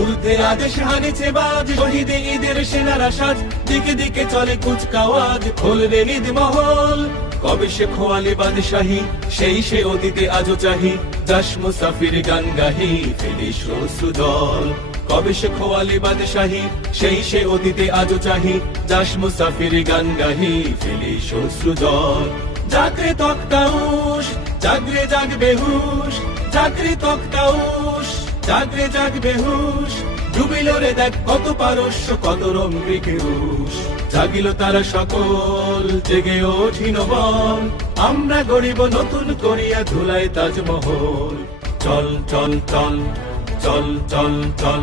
ঊর্ধ্বে আদেশ হানিছে বাজ, শহীদে ঈদের সেনারা সাজ, দিকে দিকে চলে কুচকাওয়াজ, খোলবে ঈদ মহল। কবে সে খোয়ালে বাদশাহী, সেই সে অতীতে আজও চাহি, যাস মুসাফির গান গাহি, ফেলিস অশ্রু জল। কবে সে খোয়ালে বাদশাহী, সেই সে অতীতে আজও চাহি, যাস মুসাফির গান গাহি, ফেলিস অশ্রু জল। জাগরে তক্তাউশ, জাগরে জাগবে হুশ, জাগরে তক্তাউশ, জাগরে জাগবে হুশ। ডুবিল রে দেখ কত পারস্য, কত রঙ্গিক রুশ। জাগিল তারা সকল, জেগে ওঠিন বল, আমরা গড়িব নতুন করিয়া ধুলায় তাজমহল। চল চল চল, চল চল চল,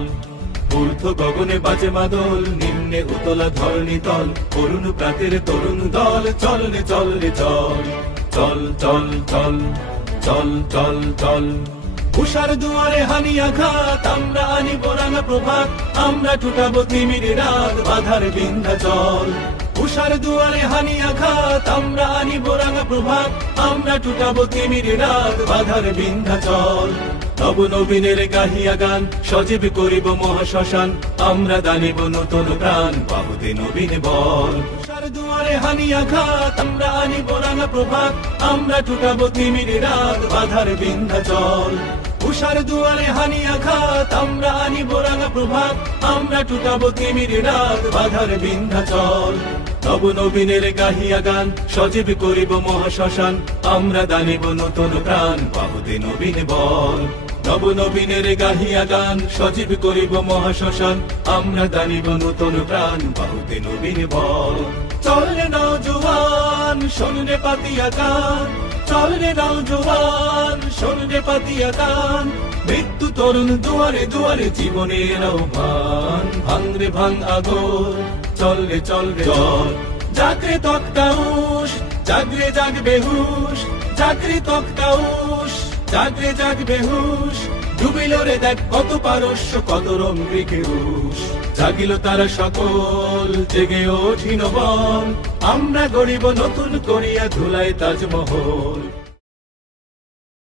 ঊর্ধ্ব গগনে বাজে মাদল, নিম্নে উতলা ধরণী তল, করুণ প্রাতের তরুণ দল। চল রে চল রে চল, চল চল চল, চল চল চল। উষার দুয়ারে হানি আঘাত, আমরা আনিব রাঙা প্রভাত, আমরা টুটাবো তিমির রাত, বাধার বিন্ধ্যাচল। উষার দুয়ারে হানি আঘাত, আমরা আনিব রাঙা প্রভাত, আমরা টুটাবো তিমির রাত, বাধার বিন্ধ্যাচল। নব নবীনের গাহিয়া গান, সজীব করিব মহাশ্মশান, আমরা দানিব নতুন প্রাণ, বাহুতে নবীন বল। উষার দুয়ারে হানি আঘাত, আমরা আনিব রাঙা প্রভাত, আমরা টুটাবো তিমির রাত, বাধার বিন্ধ্যাচল। উষার দুয়ারে হানি আঘাত, আমরা আনিব রাঙা প্রভাত, আমরা টুটাবো তিমির রাত, বাধার বিন্ধ্যাচল। নব নবীনের গাহিয়া গান, সজীব করিব মহাশ্মশান, আমরা দানিব নতুন প্রাণ, বাহুতে নবীন বল। নব নবীনের গাহিয়া গান, সজীব করিব মহাশ্মশান, আমরা দানিব নতুন প্রাণ, বাহুতে নবীন বল। চল রে নওজোয়ান, শোন রে পাতিয়া গান, চল রে নওজোয়ান, শোন রে পাতিয়া গান। মৃত্যু তরুণ দুয়ারে দুয়ারে, জীবনের আহ্বান, ভাঙ রে ভাঙ আগর, চল রে চল রে চল। জাগরে তক্তাউশ, জাগরে জাগবে হুশ, জাগরে তক্তাউশ, জাগরে জাগবে হুশ। ডুবিল রে দেখ কত পারস্য, কত রঙ্গিক রুশ। জাগিল তারা সকল, জেগে ওঠিন বল, আমরা গড়িব নতুন করিয়া ধুলায় তাজমহল।